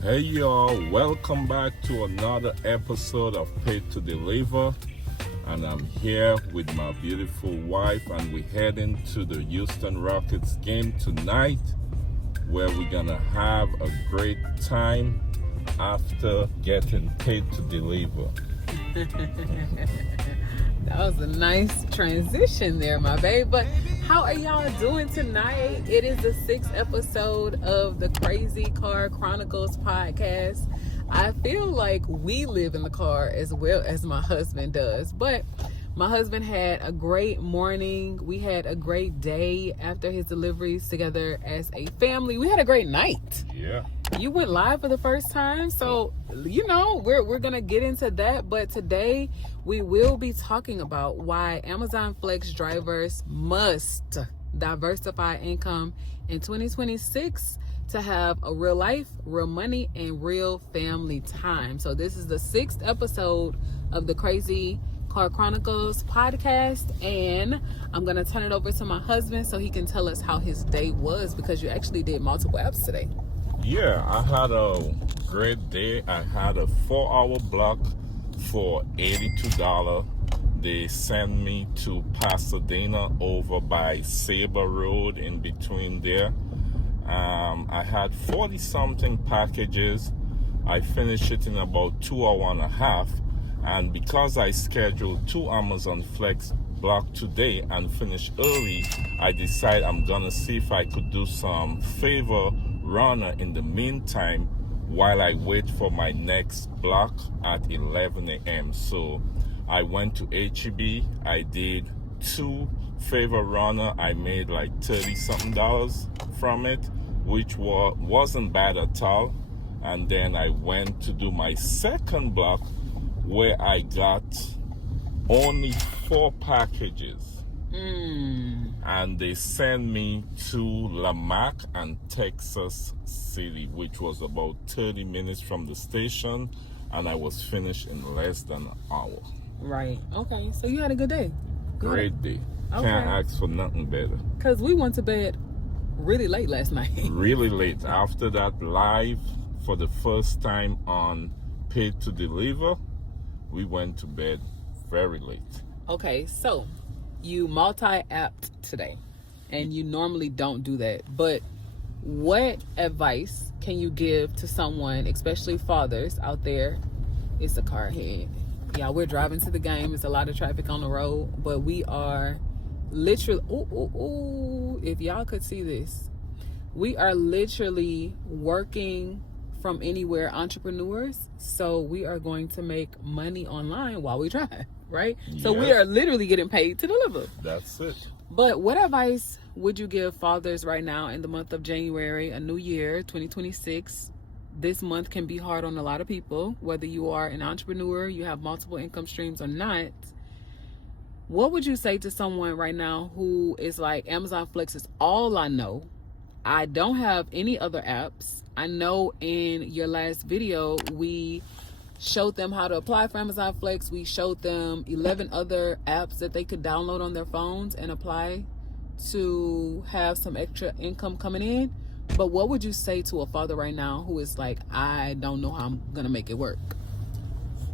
Hey y'all, welcome back to another episode of Paid to Deliver. And I'm here with my beautiful wife, and we're heading to the Houston Rockets game tonight, where we're gonna have a great time after getting paid to deliver. That was a nice transition there, my babe. But how are y'all doing tonight? It is the 6th episode of the Crazy Car Chronicles podcast. I feel like we live in the car as well as my husband does. But my husband had a great morning. We had a great day after his deliveries together as a family. We had a great night. Yeah. You went live for the first time, so we're gonna get into that. But today we will be talking about why Amazon Flex drivers must diversify income in 2026 to have a real life, real money, and real family time. So this is the 6th episode of the Crazy Car Chronicles podcast, and I'm gonna turn it over to my husband so he can tell us how his day was, because you actually did multiple apps today. Yeah, I had a great day. I had a 4-hour block for $82. They sent me to Pasadena over by Sabre Road in between there. I had 40-something packages. I finished it in about 2 hours and a half. And because I scheduled 2 Amazon Flex block today and finished early, I decided I'm gonna see if I could do some favor runner in the meantime while I wait for my next block at 11 a.m. So I went to HEB. I did 2 favor runner. I made like $30-something from it, which wasn't bad at all. And then I went to do my second block, where I got only 4 packages. And they sent me to Lamac and Texas City, which was about 30 minutes from the station, and I was finished in less than an hour. Right. Okay. So you had a good day. Great day. Okay. Can't ask for nothing better. Because we went to bed really late last night. Really late. After that live for the first time on Paid to Deliver, we went to bed very late. Okay, so you multi-apped today, and you normally don't do that. But what advice can you give to someone, especially fathers out there? It's a car ahead. Yeah, we're driving to the game. It's a lot of traffic on the road, but we are literally, if y'all could see this, we are literally working from anywhere entrepreneurs. So we are going to make money online while we drive, right? Yes. So we are literally getting paid to deliver. That's it. But what advice would you give fathers right now in the month of January, a new year, 2026? This month can be hard on a lot of people, whether you are an entrepreneur, you have multiple income streams or not. What would you say to someone right now who is like, Amazon Flex is all I know. I don't have any other apps. I know in your last video, we showed them how to apply for Amazon Flex. We showed them 11 other apps that they could download on their phones and apply to have some extra income coming in. But what would you say to a father right now who is like, I don't know how I'm going to make it work?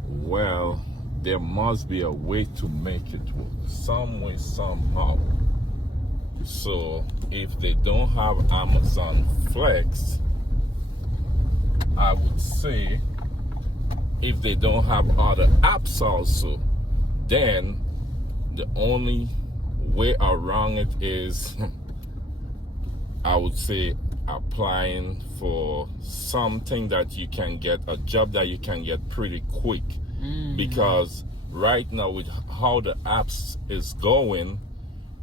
Well, there must be a way to make it work. Some way, somehow. So if they don't have Amazon Flex, I would say if they don't have other apps also, then the only way around it is, I would say, applying for something that you can get, a job that you can get pretty quick. Because right now with how the apps is going,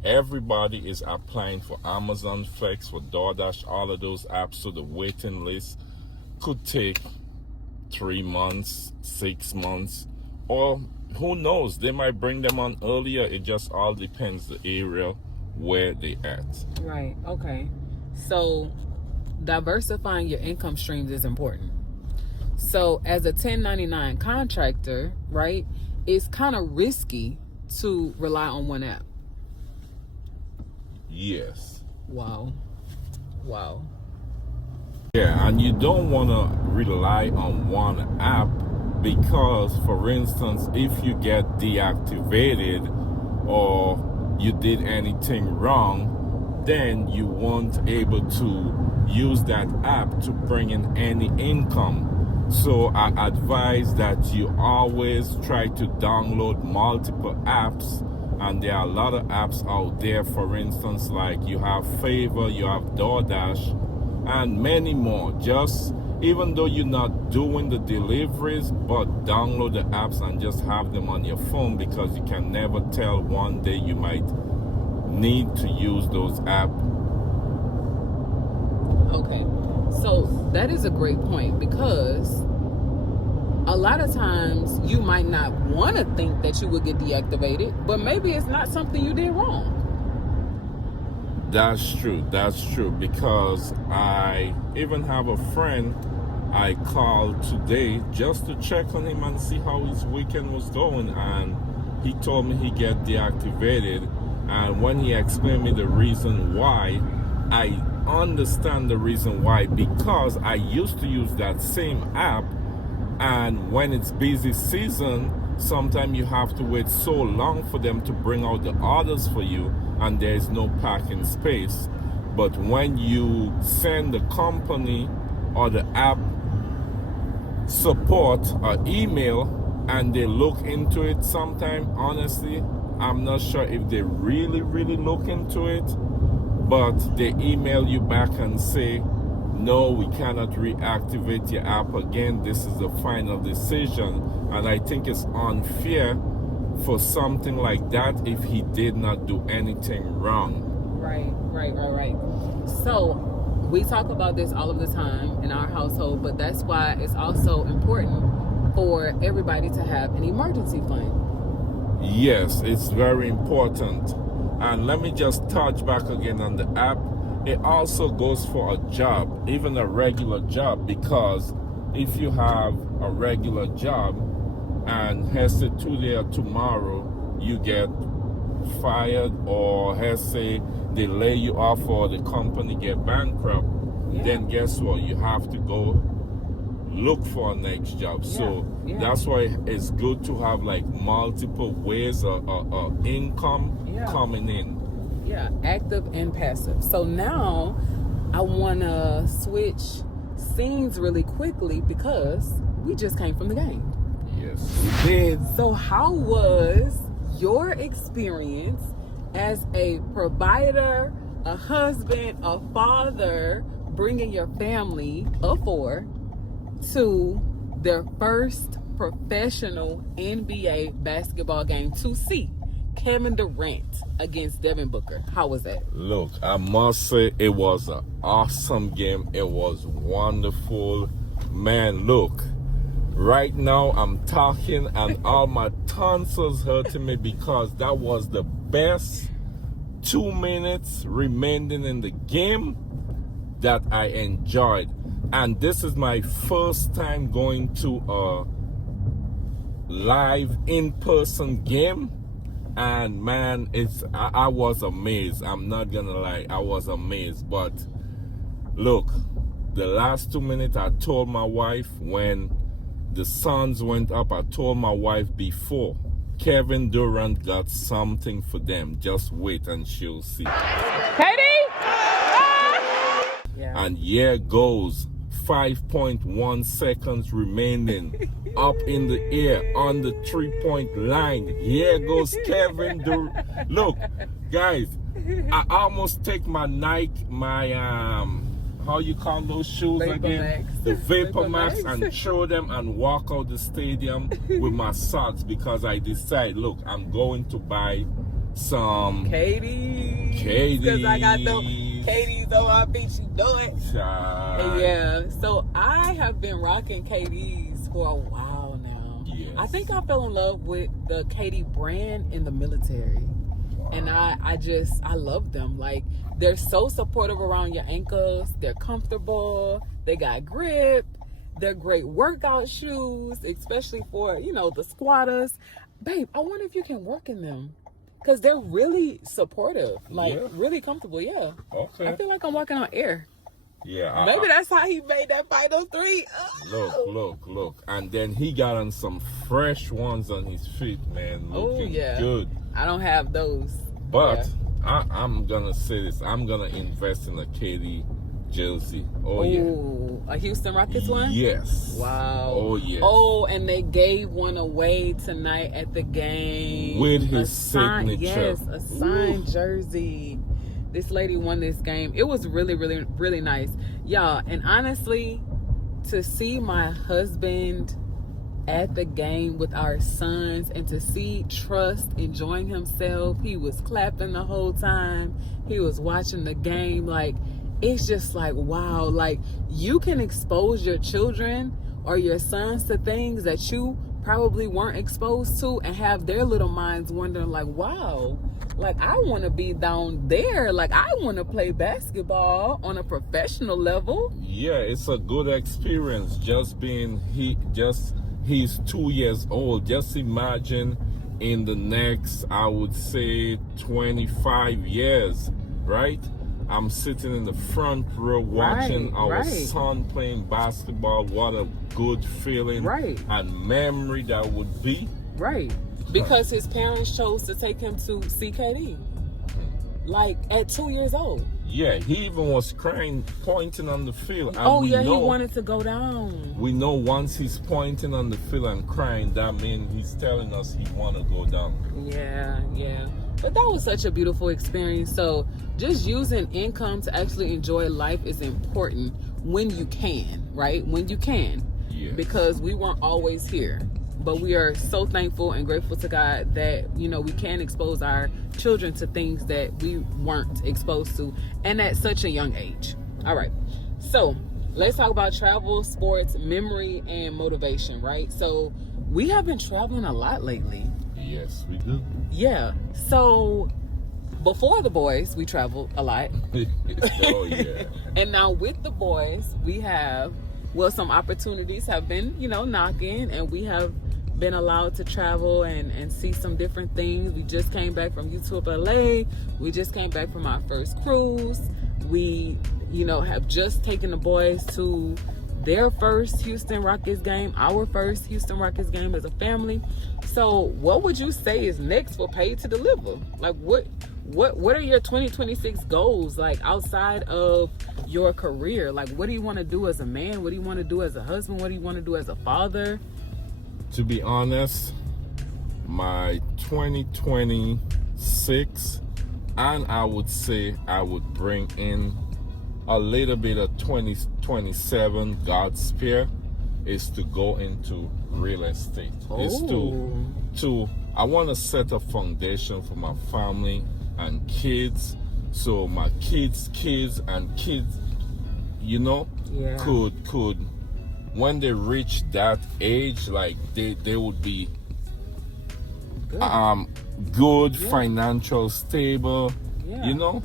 everybody is applying for Amazon Flex, for DoorDash, all of those apps. So the waiting list could take 3 months, 6 months, or who knows, they might bring them on earlier. It just all depends the area where they at. Right. Okay. So diversifying your income streams is important. So as a 1099 contractor, right, it's kind of risky to rely on one app. Yes. Wow. Yeah, and you don't want to rely on one app, because, for instance, if you get deactivated or you did anything wrong, then you won't able to use that app to bring in any income. So I advise that you always try to download multiple apps, and there are a lot of apps out there. For instance, like you have Favor, you have DoorDash, and many more. Just even though you're not doing the deliveries, but download the apps and just have them on your phone, because you can never tell, one day you might need to use those apps. Okay, so that is a great point, because a lot of times you might not want to think that you would get deactivated, but maybe it's not something you did wrong. That's true, because I even have a friend I called today just to check on him and see how his weekend was going, and he told me he get deactivated. And when he explained me the reason why, I understand the reason why, because I used to use that same app, and when it's busy season, sometimes you have to wait so long for them to bring out the orders for you, and there's no parking space. But when you send the company or the app support an email and they look into it, sometimes, honestly, I'm not sure if they really look into it, but they email you back and say, no, we cannot reactivate your app again. This is the final decision. And I think it's unfair for something like that if he did not do anything wrong. Right. So we talk about this all of the time in our household, but that's why it's also important for everybody to have an emergency fund. Yes, it's very important. And let me just touch back again on the app. It also goes for a job, even a regular job, because if you have a regular job and let's say today or tomorrow you get fired, or let's say they lay you off or the company get bankrupt, then guess what? You have to go look for a next job. So that's why it's good to have like multiple ways of income coming in. Yeah, active and passive. So now I want to switch scenes really quickly, because we just came from the game. Yes, we did. So how was your experience as a provider, a husband, a father, bringing your family of four to their first professional NBA basketball game to see Kevin Durant against Devin Booker? How was that? Look, I must say it was an awesome game. It was wonderful. Man, look, right now I'm talking and all my tonsils hurting me, because that was the best 2 minutes remaining in the game that I enjoyed. And this is my first time going to a live in-person game. And man, I was amazed. I'm not gonna lie, I was amazed. But look, the last 2 minutes, I told my wife, when the Suns went up, I told my wife before, Kevin Durant got something for them. Just wait and she'll see. Katie! And here goes 5.1 seconds remaining, up in the air on the 3-point line. Here goes Kevin Durant. Look, guys, I almost take my Nike, how you call those shoes again? The Vapor Max, and throw them and walk out the stadium with my socks, because I decide, look, I'm going to buy some Katie's. Because I got those Katie's on my feet, you know it. Yeah, so I have been rocking Katie's for a while now. Yes. I think I fell in love with the Katie brand in the military. Wow. And I love them. Like, they're so supportive around your ankles. They're comfortable. They got grip. They're great workout shoes, especially for, the squatters. Babe, I wonder if you can work in them. Because they're really supportive. Like, really comfortable, yeah. Okay. I feel like I'm walking on air. Yeah. Maybe that's how he made that final three. Look. And then he got on some fresh ones on his feet, man. Looking good. I don't have those. But I'm going to say this. I'm going to invest in a KD jersey. A Houston Rockets one? Yes. Wow. Oh, yes. Oh, and they gave one away tonight at the game. With his signature. Yes, a signed jersey. This lady won this game. It was really, really, really nice. Y'all, and honestly, to see my husband at the game with our sons and to see Trust enjoying himself, he was clapping the whole time. He was watching the game. Like, it's just like, wow, like you can expose your children or your sons to things that you probably weren't exposed to and have their little minds wondering like, wow, like I want to be down there. Like I want to play basketball on a professional level. Yeah, it's a good experience just being, he's 2 years old. Just imagine in the next, I would say 25 years, right? I'm sitting in the front row watching our son playing basketball. What a good feeling and memory that would be. Right. Because his parents chose to take him to CKD. Like at 2 years old. Yeah, he even was crying, pointing on the field. And he wanted to go down. We know once he's pointing on the field and crying, that means he's telling us he want to go down. Yeah. But that was such a beautiful experience. So just using income to actually enjoy life is important when you can, right? When you can. Yes. Because we weren't always here. But we are so thankful and grateful to God that, you know, we can expose our children to things that we weren't exposed to, and at such a young age. All right. So let's talk about travel, sports, memory, and motivation, right? So we have been traveling a lot lately. Yes, we do. Yeah. So before the boys, we traveled a lot. Oh, yeah. And now with the boys, we have, well, some opportunities have been, you know, knocking, and we have been allowed to travel and see some different things. We just came back from YouTube LA. We just came back from our first cruise. We, you know, have just taken the boys to their first Houston Rockets game, our first Houston Rockets game as a family. So what would you say is next for Paid to Deliver? Like what are your 2026 goals, like outside of your career? Like what do you want to do as a man? What do you want to do as a husband? What do you want to do as a father? To be honest, my 2026, and I would say I would bring in a little bit of 2027 God spear, is to go into real estate. Is to I want to set a foundation for my family and kids, so my kids and kids, you know, could when they reach that age, like they would be good, financial, stable, you know.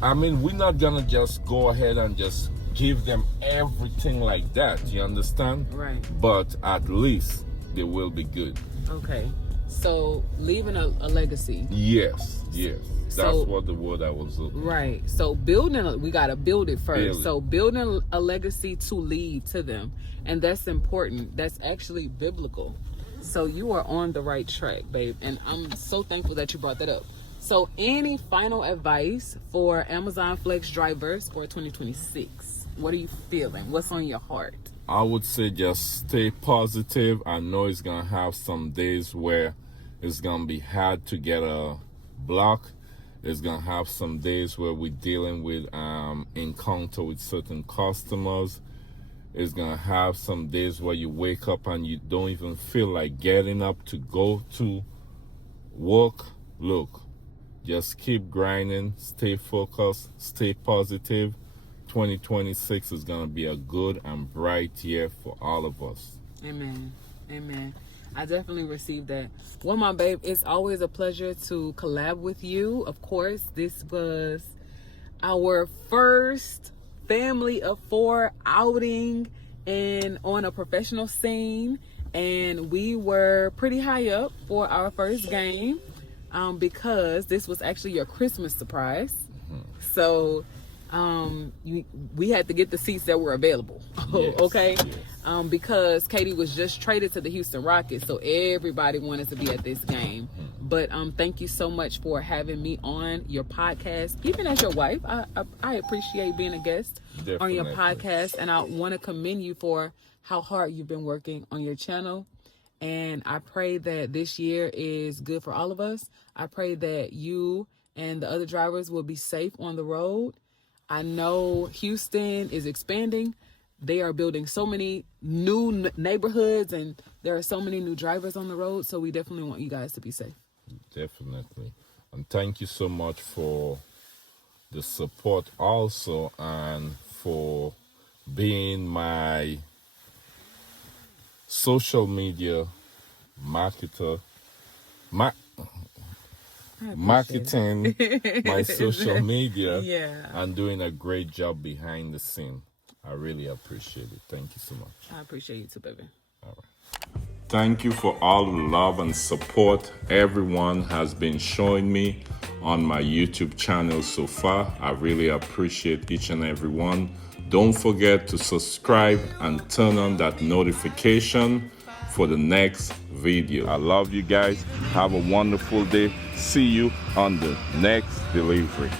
I mean, we're not gonna just go ahead and just give them everything like that, you understand? Right. But at least they will be good. Okay. So leaving a legacy. Yes. That's what the word I was looking for. Right. So we got to build it first. So building a legacy to leave to them. And that's important. That's actually biblical. So you are on the right track, babe. And I'm so thankful that you brought that up. So any final advice for Amazon Flex drivers for 2026? What are you feeling? What's on your heart? I would say just stay positive. I know it's going to have some days where it's going to be hard to get a block. It's going to have some days where we're dealing with encounter with certain customers. It's going to have some days where you wake up and you don't even feel like getting up to go to work. Look, just keep grinding, stay focused, stay positive. 2026 is going to be a good and bright year for all of us. Amen. I definitely received that. Well, my babe, it's always a pleasure to collab with you. Of course, this was our first family of four outing and on a professional scene. And we were pretty high up for our first game because this was actually your Christmas surprise. So we had to get the seats that were available. Yes, Okay. yes. Because Katie was just traded to the Houston Rockets, so everybody wanted to be at this game. But thank you so much for having me on your podcast, even as your wife. I appreciate being a guest on your Definitely. podcast, and I want to commend you for how hard you've been working on your channel. And I pray that this year is good for all of us. I pray that you and the other drivers will be safe on the road. I know Houston is expanding. They are building so many new neighborhoods, and there are so many new drivers on the road. So we definitely want you guys to be safe. Definitely. And thank you so much for the support also, and for being my social media marketer, marketing my social media, Yeah. and doing a great job behind the scene. I really appreciate it. Thank you so much. I appreciate you too, baby. All right. Thank you for all the love and support everyone has been showing me on my YouTube channel so far. I really appreciate each and every one. Don't forget to subscribe and turn on that notification for the next video. I love you guys. Have a wonderful day. See you on the next delivery.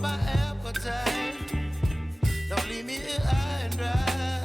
My appetite. Don't leave me here high and dry.